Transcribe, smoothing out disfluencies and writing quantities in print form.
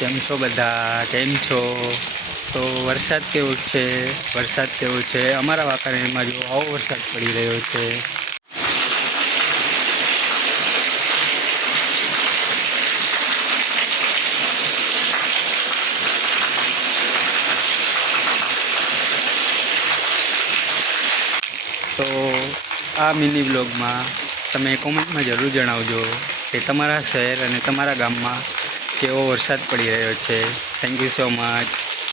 કેમ છો બધા? કેમ છો? તો વરસાદ કેવો છે? વરસાદ કેવો છે? અમારા વાંકાનેરમાં જો આવો વરસાદ પડી રહ્યો છે. તો આ મિની બ્લોગમાં તમે કોમેન્ટમાં જરૂર જણાવજો કે તમારા શહેર અને તમારા ગામમાં કેવો વરસાદ પડી રહ્યો છે. Thank you so much.